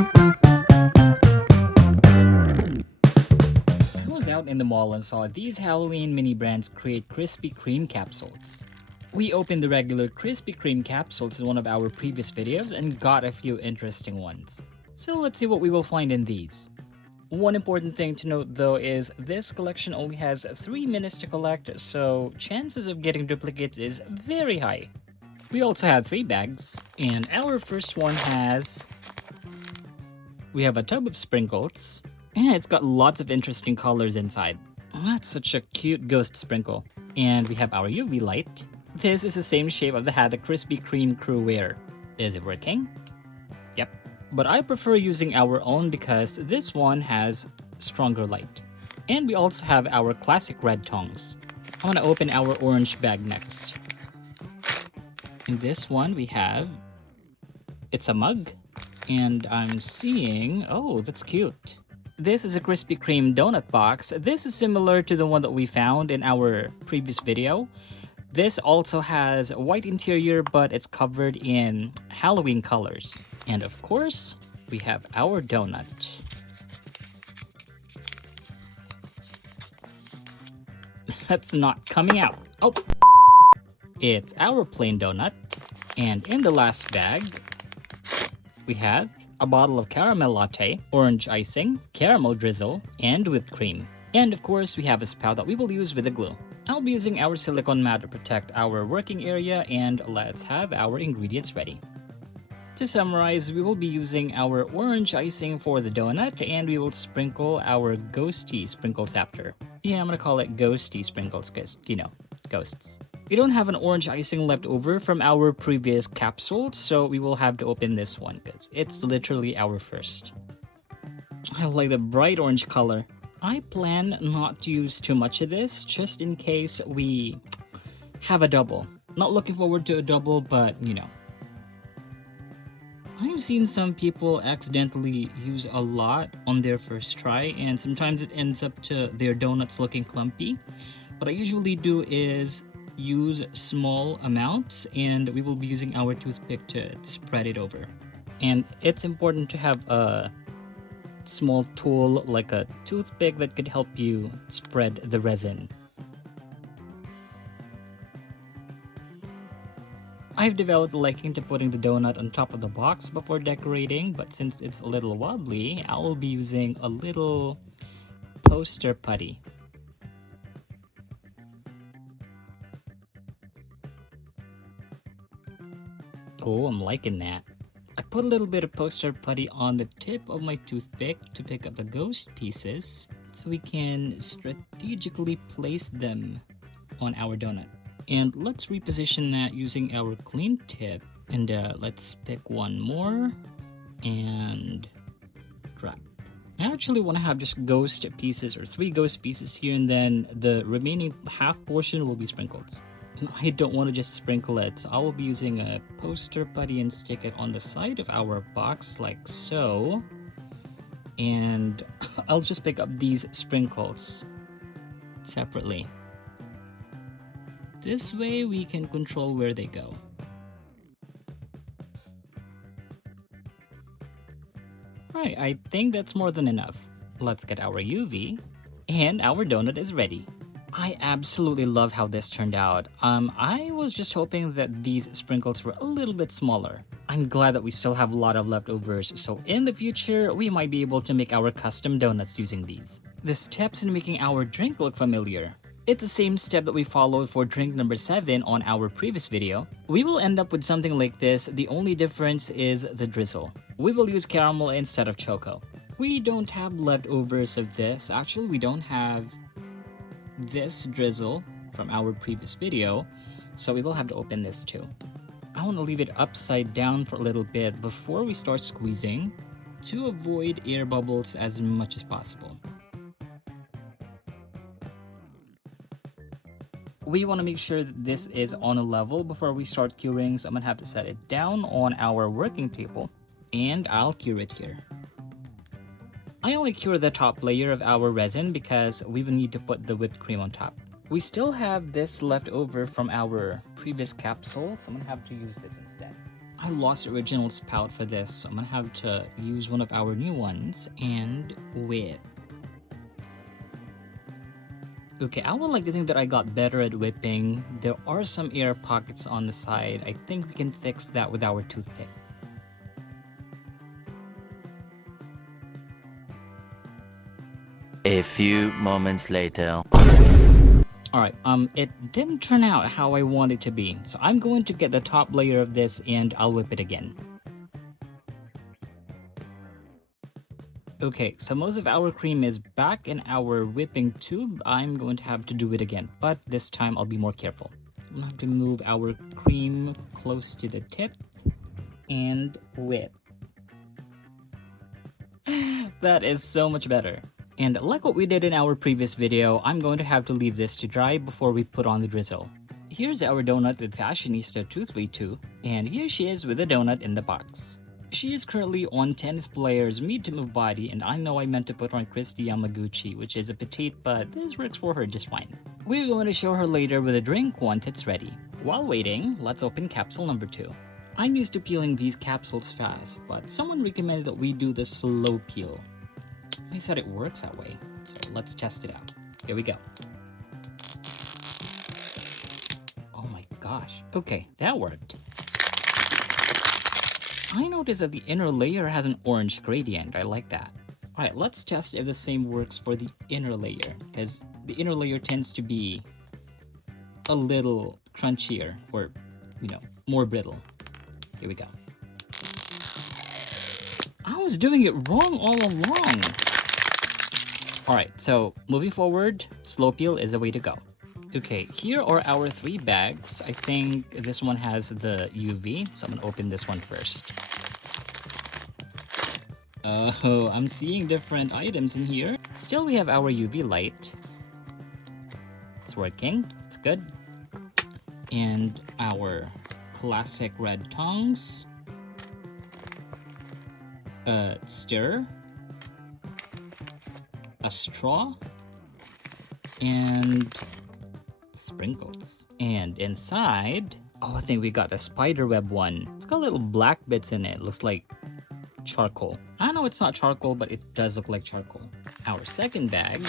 I was out in the mall and saw these Halloween mini brands create Krispy Kreme capsules. We opened the regular Krispy Kreme capsules in one of our previous videos and got a few interesting ones. So let's see what we will find in these. One important thing to note though is this collection only has 3 minutes to collect, so chances of getting duplicates is very high. We also have 3 bags, and our first one we have a tub of sprinkles, and it's got lots of interesting colors inside. That's such a cute ghost sprinkle. And we have our UV light. This is the same shape of the hat the Krispy Kreme crew wear. Is it working? Yep. But I prefer using our own because this one has stronger light. And we also have our classic red tongs. I want to open our orange bag next. In this one we have, it's a mug. And I'm seeing, oh, that's cute. This is a Krispy Kreme donut box. This is similar to the one that we found in our previous video. This also has a white interior, but it's covered in Halloween colors. And of course, we have our donut. That's not coming out. Oh! It's our plain donut. And in the last bag, we have a bottle of caramel latte, orange icing, caramel drizzle, and whipped cream. And of course, we have a spout that we will use with the glue. I'll be using our silicone mat to protect our working area, and let's have our ingredients ready. To summarize, we will be using our orange icing for the donut, and we will sprinkle our ghosty sprinkles after. Yeah, I'm gonna call it ghosty sprinkles because, you know, ghosts. We don't have an orange icing left over from our previous capsule, so we will have to open this one because it's literally our first. I like the bright orange color. I plan not to use too much of this just in case we have a double. Not looking forward to a double, but you know. I've seen some people accidentally use a lot on their first try, and sometimes it ends up to their donuts looking clumpy. What I usually do is use small amounts, and we will be using our toothpick to spread it over. And it's important to have a small tool like a toothpick that could help you spread the resin. I've developed a liking to putting the donut on top of the box before decorating, but since it's a little wobbly, I will be using a little poster putty. Oh, I'm liking that. I put a little bit of poster putty on the tip of my toothpick to pick up the ghost pieces so we can strategically place them on our donut. And let's reposition that using our clean tip. And let's pick one more and drop. I actually want to have just ghost pieces or 3 ghost pieces here, and then the remaining half portion will be sprinkles. I don't want to just sprinkle it, so I will be using a poster putty and stick it on the side of our box like so. And I'll just pick up these sprinkles separately. This way we can control where they go. Right, I think that's more than enough. Let's get our UV, and our donut is ready. I absolutely love how this turned out. I was just hoping that these sprinkles were a little bit smaller. I'm glad that we still have a lot of leftovers, so in the future, we might be able to make our custom donuts using these. The steps in making our drink look familiar. It's the same step that we followed for drink number 7 on our previous video. We will end up with something like this, the only difference is the drizzle. We will use caramel instead of choco. We don't have leftovers of this. Actually, we don't have this drizzle from our previous video, so we will have to open this too. I want to leave it upside down for a little bit before we start squeezing to avoid air bubbles as much as possible. We want to make sure that this is on a level before we start curing, so I'm gonna have to set it down on our working table, and I'll cure it here. I only cure the top layer of our resin because we will need to put the whipped cream on top. We still have this left over from our previous capsule, so I'm gonna have to use this instead. I lost the original spout for this, so I'm gonna have to use one of our new ones and whip. Okay, I would like to think that I got better at whipping. There are some air pockets on the side. I think we can fix that with our toothpick. A few moments later. Alright, it didn't turn out how I want it to be, so I'm going to get the top layer of this and I'll whip it again. Okay, so most of our cream is back in our whipping tube. I'm going to have to do it again, but this time I'll be more careful. I'm going to have to move our cream close to the tip and whip. That is so much better. And like what we did in our previous video, I'm going to have to leave this to dry before we put on the drizzle. Here's our donut with Fashionista 232, and here she is with the donut in the box. She is currently on tennis player's Meet to Move body, and I know I meant to put on Christy Yamaguchi, which is a petite, but this works for her just fine. We're going to show her later with a drink once it's ready. While waiting, let's open capsule number 2. I'm used to peeling these capsules fast, but someone recommended that we do the slow peel. They said it works that way, so let's test it out. Here we go. Oh my gosh. Okay, that worked. I noticed that the inner layer has an orange gradient. I like that. Alright, let's test if the same works for the inner layer, because the inner layer tends to be a little crunchier, or, more brittle. Here we go. I was doing it wrong all along. Alright, so moving forward, slow peel is the way to go. Okay, here are our 3 bags. I think this one has the UV, so I'm gonna open this one first. Oh, I'm seeing different items in here. Still, we have our UV light. It's working, it's good. And our classic red tongs. A stir. A straw. And sprinkles. And inside, oh, I think we got the spider web one. It's got little black bits in it. Looks like charcoal. I know it's not charcoal, but it does look like charcoal. Our second bag,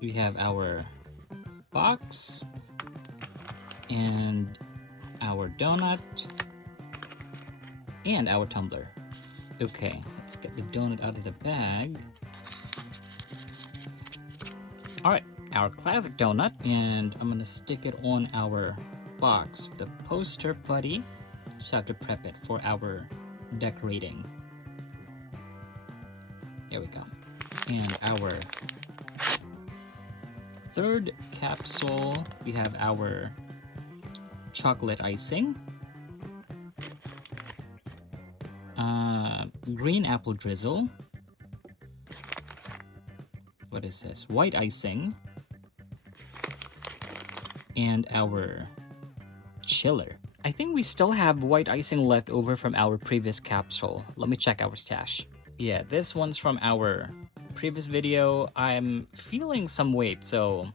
we have our box and our donut and our tumbler. Okay, let's get the donut out of the bag. Alright, our classic donut, and I'm gonna stick it on our box with the poster putty. Just have to prep it for our decorating. There we go. And our third capsule, we have our chocolate icing, green apple drizzle. What is this? White icing. And our chiller. I think we still have white icing left over from our previous capsule. Let me check our stash. Yeah, this one's from our previous video. I'm feeling some weight, so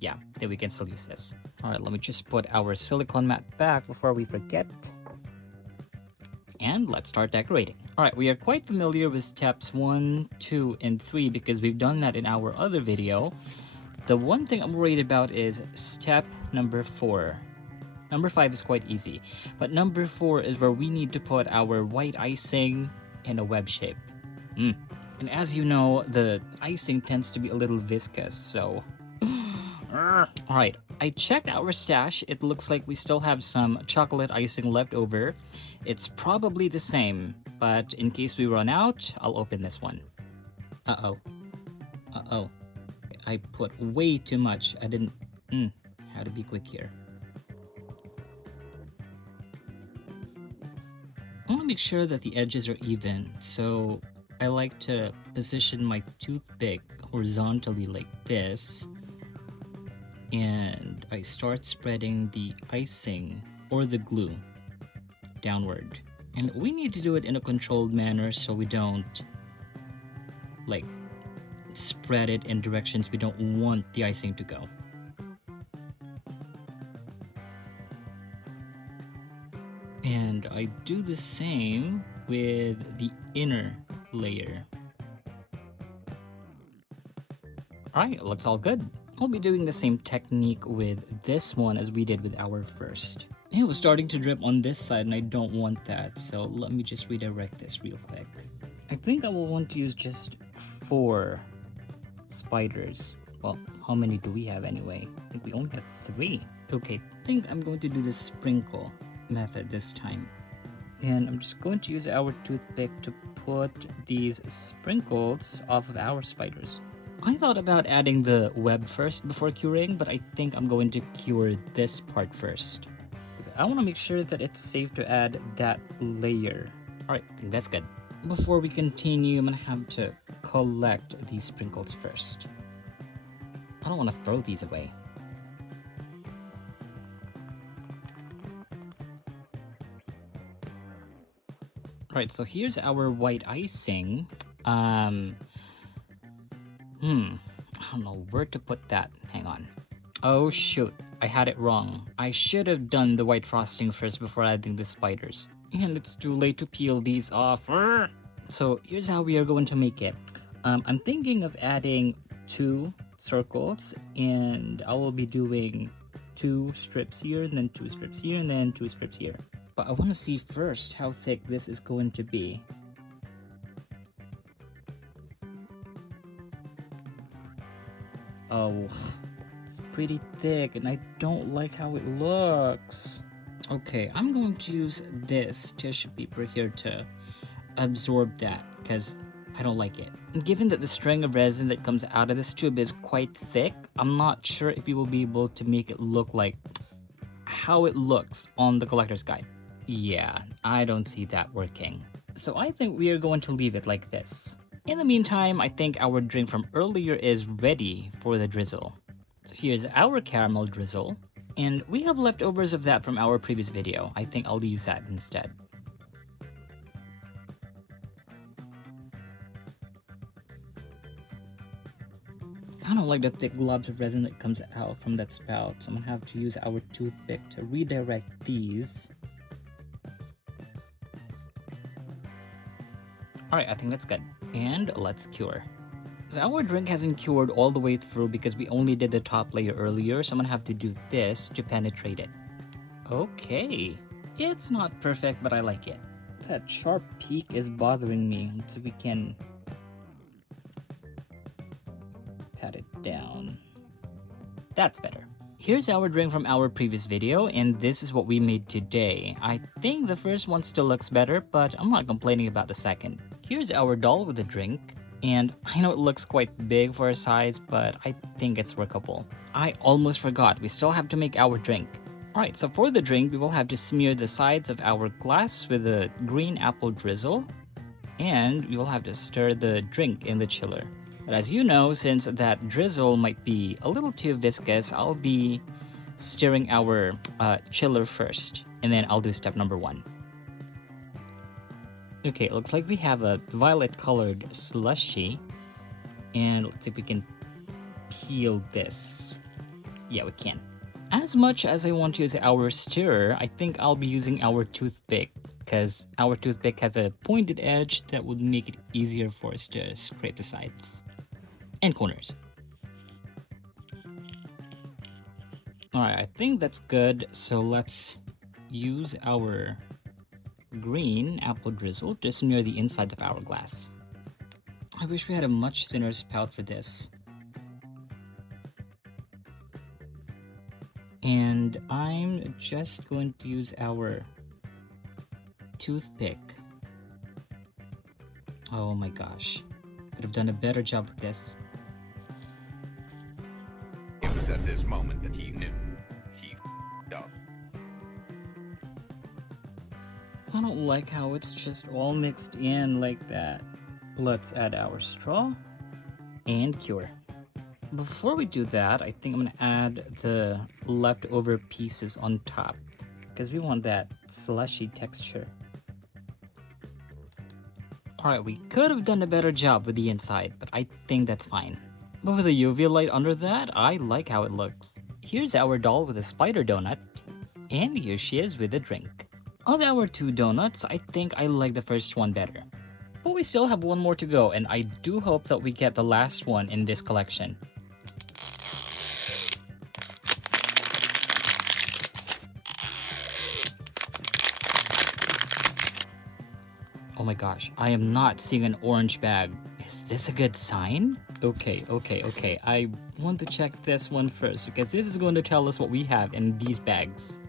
yeah, then we can still use this. All right, let me just put our silicone mat back before we forget. And let's start decorating. All right, we are quite familiar with steps 1, 2, and 3 because we've done that in our other video. The one thing I'm worried about is step number 4. Number 5 is quite easy, but number 4 is where we need to put our white icing in a web shape. And as you know, the icing tends to be a little viscous, so... Alright, I checked our stash. It looks like we still have some chocolate icing left over. It's probably the same, but in case we run out, I'll open this one. Uh-oh. Uh-oh. I put way too much. I didn't... How to be quick here. I want to make sure that the edges are even, so I like to position my toothpick horizontally like this, and I start spreading the icing or the glue downward. And we need to do it in a controlled manner so we don't like spread it in directions we don't want the icing to go. And I do the same with the inner layer. Alright, looks all good. I'll be doing the same technique with this one as we did with our first. It was starting to drip on this side and I don't want that, so let me just redirect this real quick. I think I will want to use just 4 spiders. Well, how many do we have anyway? I think we only have 3. Okay, I think I'm going to do the sprinkle method this time. And I'm just going to use our toothpick to put these sprinkles off of our spiders. I thought about adding the web first before curing, but I think I'm going to cure this part first. I want to make sure that it's safe to add that layer. Alright, I think that's good. Before we continue, I'm going to have to collect these sprinkles first. I don't want to throw these away. Alright, so here's our white icing. I don't know where to put that. Hang on. Oh shoot, I had it wrong. I should have done the white frosting first before adding the spiders. And it's too late to peel these off. So here's how we are going to make it. I'm thinking of adding 2 circles, and I will be doing 2 strips here, and then 2 strips here, and then 2 strips here. But I want to see first how thick this is going to be. Oh, it's pretty thick and I don't like how it looks. Okay, I'm going to use this tissue paper here to absorb that because I don't like it. And given that the string of resin that comes out of this tube is quite thick, I'm not sure if you will be able to make it look like how it looks on the collector's guide. Yeah, I don't see that working. So I think we are going to leave it like this. In the meantime, I think our drink from earlier is ready for the drizzle. So here's our caramel drizzle. And we have leftovers of that from our previous video. I think I'll use that instead. I don't like the thick globs of resin that comes out from that spout, so I'm gonna have to use our toothpick to redirect these. Alright, I think that's good. And let's cure. So our drink hasn't cured all the way through because we only did the top layer earlier, so I'm gonna have to do this to penetrate it. Okay. It's not perfect, but I like it. That sharp peak is bothering me, so we can pat it down. That's better. Here's our drink from our previous video, and this is what we made today. I think the first one still looks better, but I'm not complaining about the second. Here's our doll with the drink, and I know it looks quite big for our size, but I think it's workable. I almost forgot, we still have to make our drink. Alright, so for the drink, we will have to smear the sides of our glass with a green apple drizzle, and we will have to stir the drink in the chiller. But as you know, since that drizzle might be a little too viscous, I'll be stirring our chiller first, and then I'll do step number 1. Okay, it looks like we have a violet colored slushy, and let's see if we can peel this. Yeah, we can. As much as I want to use our stirrer, I think I'll be using our toothpick, because our toothpick has a pointed edge that would make it easier for us to scrape the sides and corners. Alright, I think that's good, so let's use our green apple drizzle to smear the insides of our glass. I wish we had a much thinner spout for this. And I'm just going to use our toothpick. Oh my gosh, could have done a better job with this. It was at this moment that he knew he f***ed up. I don't like how it's just all mixed in like that. Let's add our straw and cure. Before we do that, I think I'm gonna add the leftover pieces on top because we want that slushy texture. Alright, we could have done a better job with the inside, but I think that's fine. But with a UV light under that, I like how it looks. Here's our doll with a spider donut, and here she is with a drink. Of our 2 donuts, I think I like the first one better. But we still have one more to go, and I do hope that we get the last one in this collection. Oh my gosh, I am not seeing an orange bag. Is this a good sign? Okay. I want to check this one first because this is going to tell us what we have in these bags.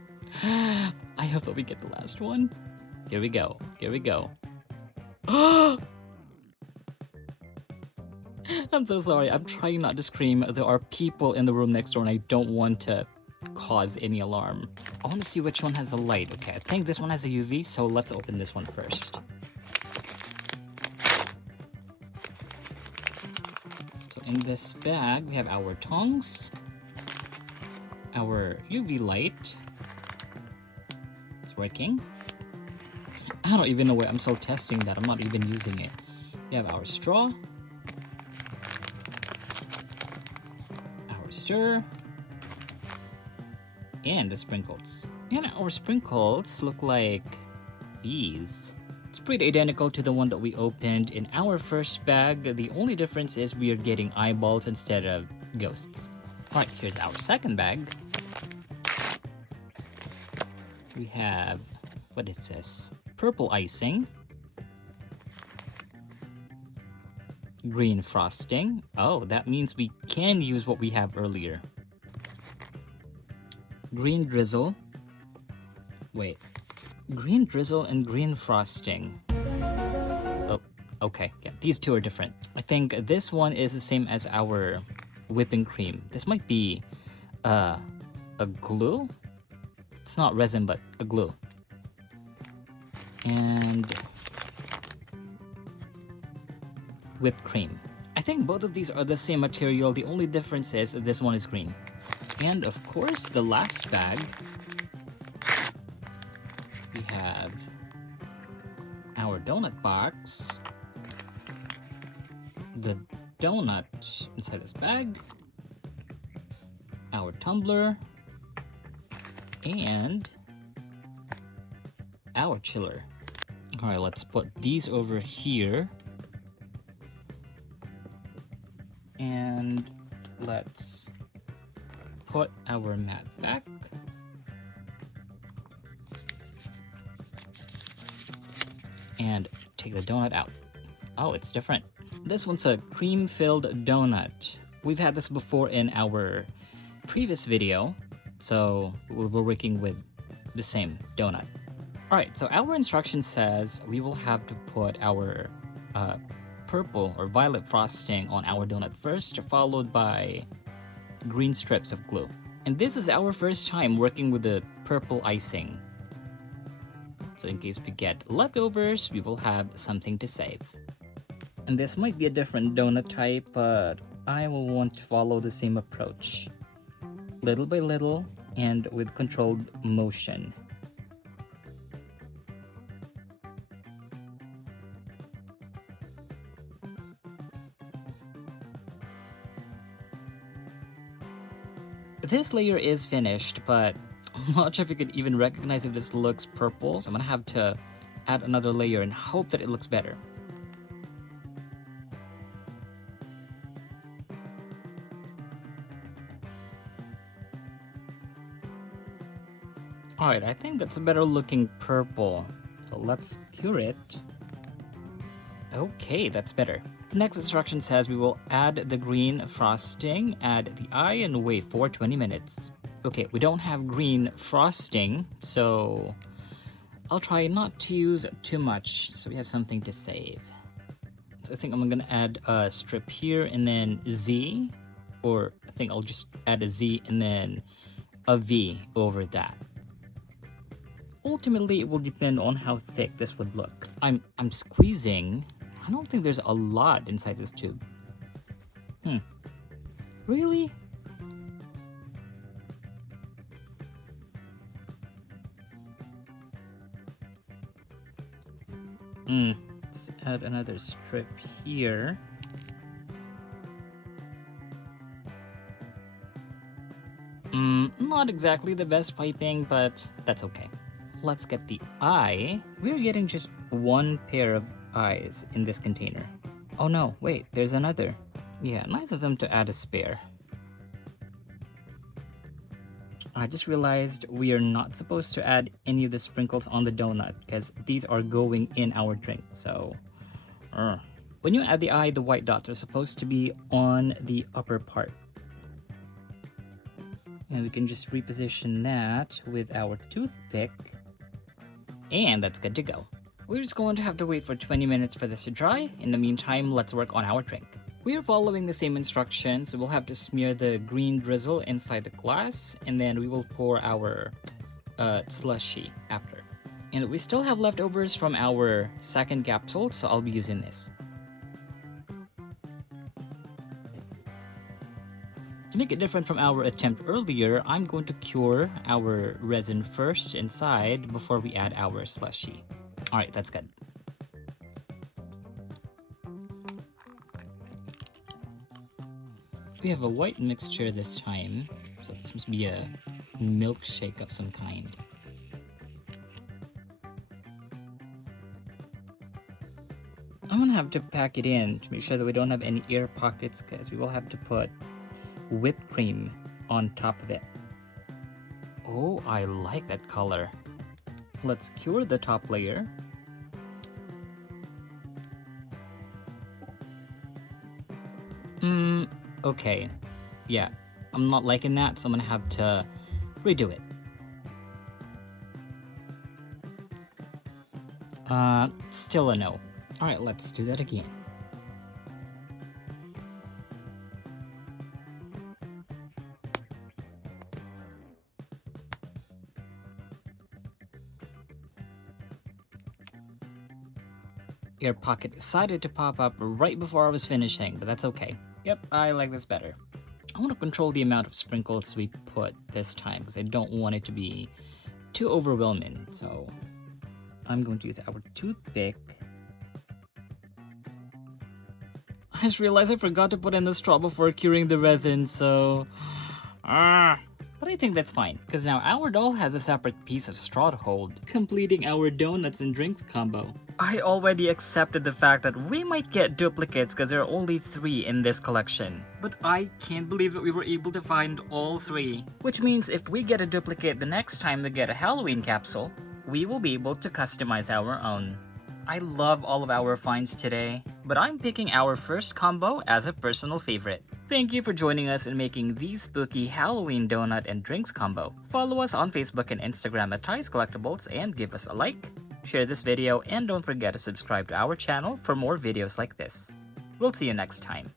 I hope that we get the last one. Here we go. I'm so sorry. I'm trying not to scream. There are people in the room next door and I don't want to cause any alarm. I want to see which one has a light. Okay, I think this one has a UV, so let's open this one first. So in this bag, we have our tongs, our UV light. It's working. I don't even know where I'm still testing that. I'm not even using it. We have our straw, our stir, and the sprinkles. And our sprinkles look like these. It's pretty identical to the one that we opened in our first bag. The only difference is we are getting eyeballs instead of ghosts. Alright, here's our second bag. We have, what is this? Purple icing. Green frosting. Oh, that means we can use what we have earlier. Green drizzle. Wait. Green drizzle and green frosting. Oh, okay. Yeah, these two are different. I think this one is the same as our whipping cream. This might be a glue? It's not resin, but a glue. And whipped cream. I think both of these are the same material. The only difference is this one is green. And of course, the last bag, we have our donut box, the donut inside this bag, our tumbler, and our chiller. All right, let's put these over here. And let's put our mat back. And take the donut out. Oh, it's different. This one's a cream-filled donut. We've had this before in our previous video, so we're working with the same donut. Alright, so our instruction says we will have to put our purple or violet frosting on our donut first, followed by green strips of glue. And this is our first time working with the purple icing. So in case we get leftovers, we will have something to save. And this might be a different donut type, but I will want to follow the same approach. Little by little and with controlled motion. This layer is finished, but I'm not sure if you could even recognize if this looks purple, so I'm gonna have to add another layer and hope that it looks better. Alright, I think that's a better looking purple, so let's cure it. Okay, that's better. The next instruction says we will add the green frosting, add the eye, and wait for 20 minutes. Okay, we don't have green frosting, so I'll try not to use too much so we have something to save. So I think I'm gonna add a strip here and then Z, or I think I'll just add a Z and then a V over that. Ultimately, it will depend on how thick this would look. I'm squeezing. I don't think there's a lot inside this tube. Really? Let's add another strip here. Not exactly the best piping, but that's okay. let's get the eye. We're getting just one pair of eyes in this container. Oh no, wait, there's another. Yeah, nice of them to add a spare. I just realized we are not supposed to add any of the sprinkles on the donut because these are going in our drink, so... When you add the eye, the white dots are supposed to be on the upper part. And we can just reposition that with our toothpick. And that's good to go. We're just going to have to wait for 20 minutes for this to dry. In the meantime, let's work on our drink. We are following the same instructions, so we'll have to smear the green drizzle inside the glass, and then we will pour our slushy after. And we still have leftovers from our second capsule, so I'll be using this. To make it different from our attempt earlier, I'm going to cure our resin first inside before we add our slushy. Alright, that's good. We have a white mixture this time, so this must be a milkshake of some kind. I'm gonna have to pack it in to make sure that we don't have any air pockets because we will have to put whipped cream on top of it. Oh, I like that color. Let's cure the top layer. Okay. Yeah, I'm not liking that, so I'm gonna have to redo it. Still a no. Alright, let's do that again. Air pocket decided to pop up right before I was finishing, but that's okay. Yep, I like this better. I want to control the amount of sprinkles we put this time because I don't want it to be too overwhelming. So I'm going to use our toothpick. I just realized I forgot to put in the straw before curing the resin, so... But I think that's fine, because now our doll has a separate piece of straw to hold, completing our donuts and drinks combo. I already accepted the fact that we might get duplicates because there are only 3 in this collection. But I can't believe that we were able to find all 3. Which means if we get a duplicate the next time we get a Halloween capsule, we will be able to customize our own. I love all of our finds today, but I'm picking our first combo as a personal favorite. Thank you for joining us in making the spooky Halloween donut and drinks combo. Follow us on Facebook and Instagram at Ty's Collectibles and give us a like, share this video, and don't forget to subscribe to our channel for more videos like this. We'll see you next time.